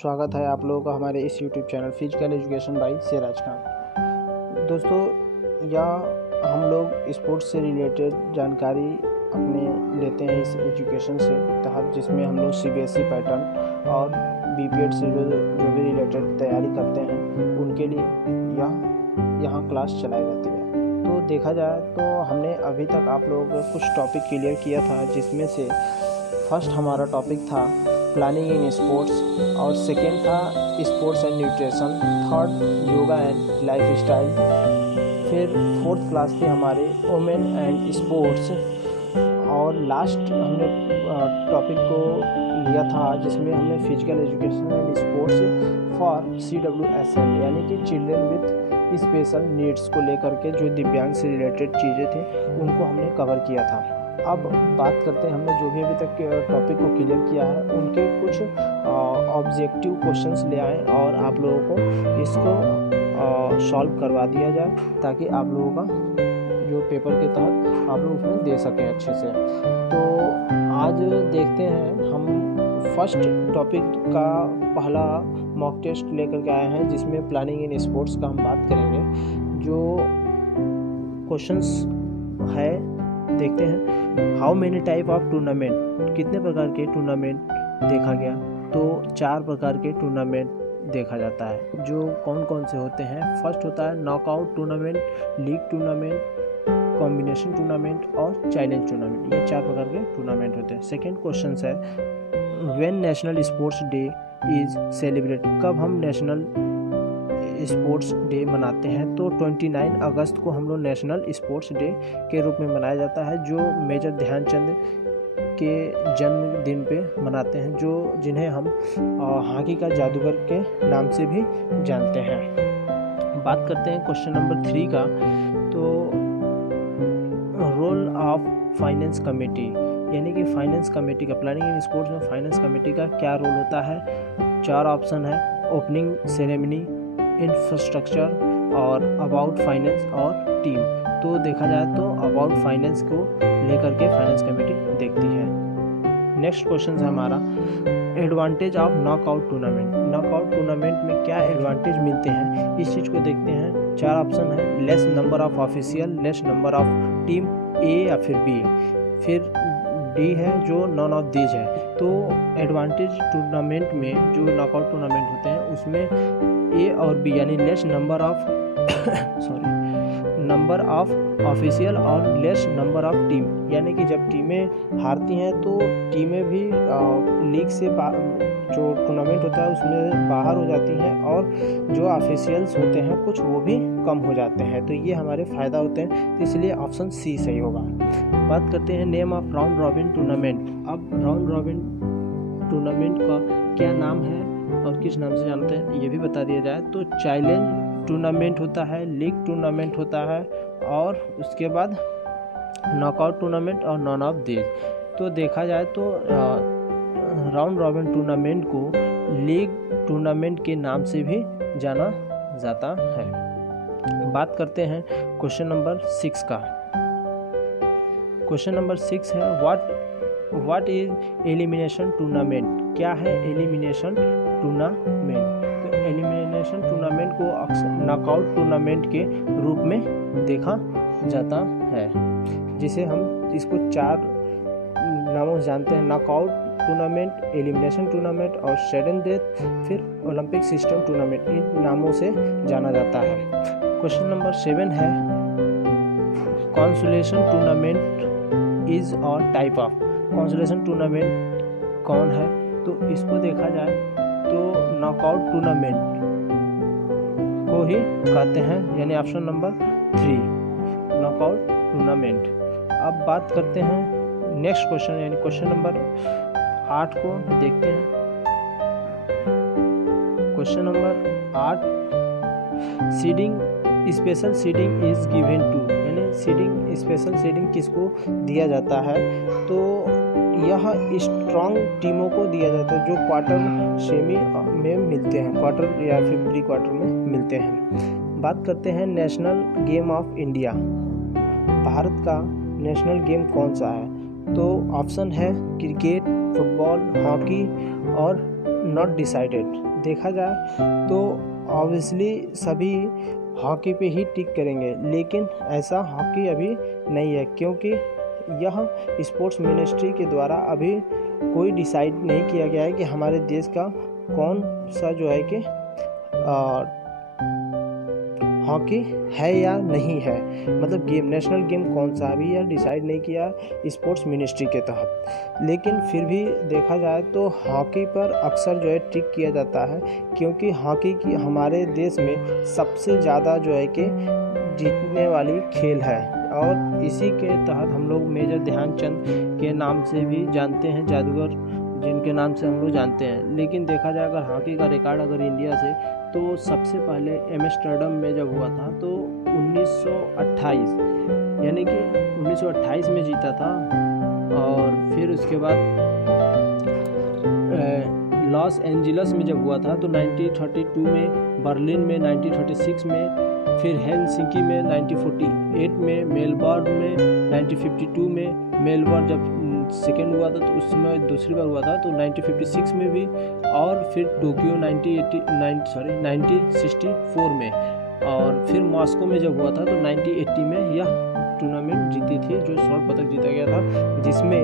स्वागत है आप लोगों का हमारे इस YouTube channel physical education by Siraj Khan. दोस्तों, यह हम लोग स्पोर्ट्स से रिलेटेड जानकारी अपने लेते हैं इस एजुकेशन से तहत, जिसमें हम लोग CBSE पैटर्न और BPED से जो भी रिलेटेड तैयारी करते हैं उनके लिए यहाँ क्लास चलाई जाती है। तो देखा जाए तो हमने अभी तक आप लोगों को कुछ टॉपिक क्लियर किया था, जिसमें से फर्स्ट हमारा टॉपिक था प्लानिंग इन स्पोर्ट्स और सेकेंड था sports and nutrition, third yoga and life style, फिर फोर्थ क्लास थी हमारे वुमेन एंड स्पोर्ट्स, और लास्ट हमने टॉपिक को लिया था जिसमें हमने physical education and sports for CWSL यानी कि चिल्ड्रन विथ स्पेशल नीड्स को लेकर के जो दिव्यांग से रिलेटेड चीज़ें थी उनको हमने कवर किया था। अब बात करते हैं हमने जो भी अभी तक टॉपिक को क्लियर किया है उनके कुछ ऑब्जेक्टिव क्वेश्चंस ले आए और आप लोगों को इसको सॉल्व करवा दिया जाए ताकि आप लोगों का जो पेपर के तहत आप लोग उसमें दे सकें अच्छे से। तो आज देखते हैं हम फर्स्ट टॉपिक का पहला मॉक टेस्ट लेकर के आए हैं जिसमें प्लानिंग इन स्पोर्ट्स का हम बात करेंगे। जो क्वेश्चंस है देखते हैं। How many type of tournament, कितने प्रकार के टूर्नामेंट देखा गया? तो 4 प्रकार के टूर्नामेंट देखा जाता है। जो कौन कौन से होते हैं? फर्स्ट होता है knockout tournament, league tournament, combination tournament और चैलेंज टूर्नामेंट। ये 4 प्रकार के टूर्नामेंट होते हैं। सेकेंड क्वेश्चन है when national sports day is celebrate, कब हम नेशनल स्पोर्ट्स डे मनाते हैं? तो 29 अगस्त को हम लोग नेशनल स्पोर्ट्स डे के रूप में मनाया जाता है, जो मेजर ध्यानचंद के जन्मदिन पे मनाते हैं, जिन्हें हम हॉकी का जादूगर के नाम से भी जानते हैं। बात करते हैं क्वेश्चन नंबर 3 का। तो रोल ऑफ फाइनेंस कमेटी, यानी कि फाइनेंस कमेटी का प्लानिंग इन स्पोर्ट्स में फाइनेंस कमेटी का क्या रोल होता है? 4 ऑप्शन है, ओपनिंग सेरेमनी, इंफ्रास्ट्रक्चर और अबाउट फाइनेंस और टीम। तो देखा जाए तो अबाउट फाइनेंस को लेकर के फाइनेंस कमेटी देखती है। नेक्स्ट क्वेश्चन है हमारा advantage of knockout tournament, knockout tournament में क्या एडवांटेज मिलते हैं इस चीज़ को देखते हैं। 4 ऑप्शन है, less number of official, less number of team, A या फिर B, फिर D है जो नॉन ऑफ दीज है। तो एडवांटेज टूर्नामेंट में जो नॉकआउट टूर्नामेंट होते हैं उसमें A और B यानी less number of number of official और लेस नंबर ऑफ टीम, यानी कि जब टीमें हारती हैं तो टीमें भी लीग से जो टूर्नामेंट होता है उसमें बाहर हो जाती हैं और जो ऑफिशियल्स होते हैं कुछ वो भी कम हो जाते हैं। तो ये हमारे फ़ायदा होते हैं, तो इसलिए ऑप्शन C सही होगा। बात करते हैं name of round robin tournament. अब राउंड रॉबिन टूर्नामेंट का क्या नाम है और किस नाम से जानते हैं ये भी बता दिया जाए। तो चैलेंज टूर्नामेंट होता है, लीग टूर्नामेंट होता है और उसके बाद नॉकआउट टूर्नामेंट और नॉन ऑफ दीज। तो देखा जाए तो राउंड रॉबिन टूर्नामेंट को लीग टूर्नामेंट के नाम से भी जाना जाता है। बात करते हैं क्वेश्चन नंबर 6 का। क्वेश्चन नंबर 6 है व्हाट इज एलिमिनेशन टूर्नामेंट, क्या है एलिमिनेशन टूर्नामेंट? तो एलिमिनेशन टूर्नामेंट को अक्सर नॉकआउट टूर्नामेंट के रूप में देखा जाता है, जिसे हम इसको 4 नामों से जानते हैं, नॉकआउट टूर्नामेंट, एलिमिनेशन टूर्नामेंट और सडन डेथ, फिर ओलंपिक सिस्टम टूर्नामेंट, इन नामों से जाना जाता है। क्वेश्चन नंबर 7 है consolation tournament is a type of, consolation tournament कौन है? तो इसको देखा जाए तो नॉकआउट टूर्नामेंट को ही कहते हैं, यानी ऑप्शन नंबर 3 नॉकआउट टूर्नामेंट। अब बात करते हैं नेक्स्ट क्वेश्चन, यानी क्वेश्चन नंबर 8 को देखते हैं। Question number 8 seeding special seeding is given to, यानी सीडिंग स्पेशल सीडिंग किसको दिया जाता है? तो यह स्ट्रॉन्ग टीमों को दिया जाता है जो क्वार्टर सेमी में मिलते हैं, क्वार्टर या फिर प्री क्वार्टर में मिलते हैं। बात करते हैं national game of India, Bharat का नेशनल गेम कौन सा है? तो ऑप्शन है क्रिकेट, फुटबॉल, हॉकी और नॉट डिसाइडेड। देखा जाए तो ऑब्वियसली सभी हॉकी पे ही टिक करेंगे, लेकिन ऐसा हॉकी अभी नहीं है, क्योंकि यह स्पोर्ट्स मिनिस्ट्री के द्वारा अभी कोई डिसाइड नहीं किया गया है कि हमारे देश का कौन सा जो है कि हॉकी है या नहीं है, मतलब गेम, नेशनल गेम कौन सा अभी यह डिसाइड नहीं किया स्पोर्ट्स मिनिस्ट्री के तहत। लेकिन फिर भी देखा जाए तो हॉकी पर अक्सर जो है ट्रिक किया जाता है, क्योंकि हॉकी की हमारे देश में सबसे ज़्यादा जो है कि जीतने वाली खेल है, और इसी के तहत हम लोग मेजर ध्यानचंद के नाम से भी जानते हैं, जादूगर जिनके नाम से हम लोग जानते हैं। लेकिन देखा जाए अगर हॉकी का रिकॉर्ड अगर इंडिया से, तो सबसे पहले एम्स्टर्डम में जब हुआ था तो 1928 यानी कि 1928 में जीता था, और फिर उसके बाद लॉस एंजिलस में जब हुआ था तो 1932 में, बर्लिन में 1936 में, फिर हेलसिंकी में 1948 में, मेलबर्न में 1952 में, मेलबर्न जब सेकेंड हुआ था तो उस समय दूसरी बार हुआ था तो 1956 में भी, और फिर टोक्यो 1964 में, और फिर मॉस्को में जब हुआ था तो 1980 में यह टूर्नामेंट जीती थी, जो स्वर्ण पदक जीता गया था, जिसमें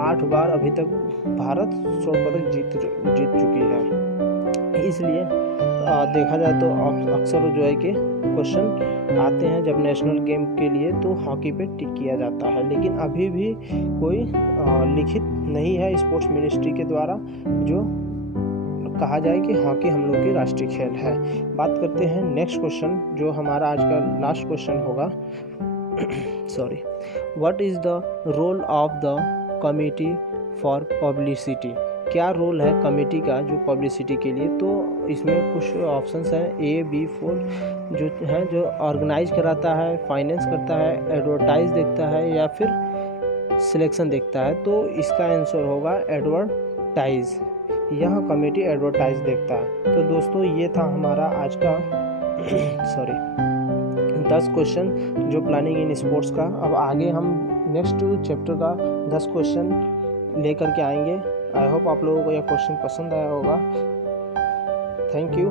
8 बार अभी तक भारत स्वर्ण पदक जीत चुकी है। इसलिए देखा जाए तो अक्सर जो है कि क्वेश्चन आते हैं जब नेशनल गेम के लिए तो हॉकी पे टिक किया जाता है, लेकिन अभी भी कोई लिखित नहीं है स्पोर्ट्स मिनिस्ट्री के द्वारा जो कहा जाए कि हॉकी हम लोग की राष्ट्रीय खेल है। बात करते हैं नेक्स्ट क्वेश्चन, जो हमारा आज का लास्ट क्वेश्चन होगा। Sorry, what is the role of the committee for publicity? क्या रोल है कमेटी का जो पब्लिसिटी के लिए? तो इसमें कुछ ऑप्शंस हैं A, B, 4 जो हैं, जो ऑर्गेनाइज कराता है, फाइनेंस करता है, एडवर्टाइज देखता है, या फिर सिलेक्शन देखता है। तो इसका आंसर होगा एडवर्टाइज। यह कमेटी एडवर्टाइज देखता है। तो दोस्तों ये था हमारा आज का 10 क्वेश्चन जो प्लानिंग इन स्पोर्ट्स का। अब आगे हम नेक्स्ट चैप्टर का 10 क्वेश्चन लेकर के आएंगे। आई होप आप लोगों को यह क्वेश्चन पसंद आया होगा। Thank you.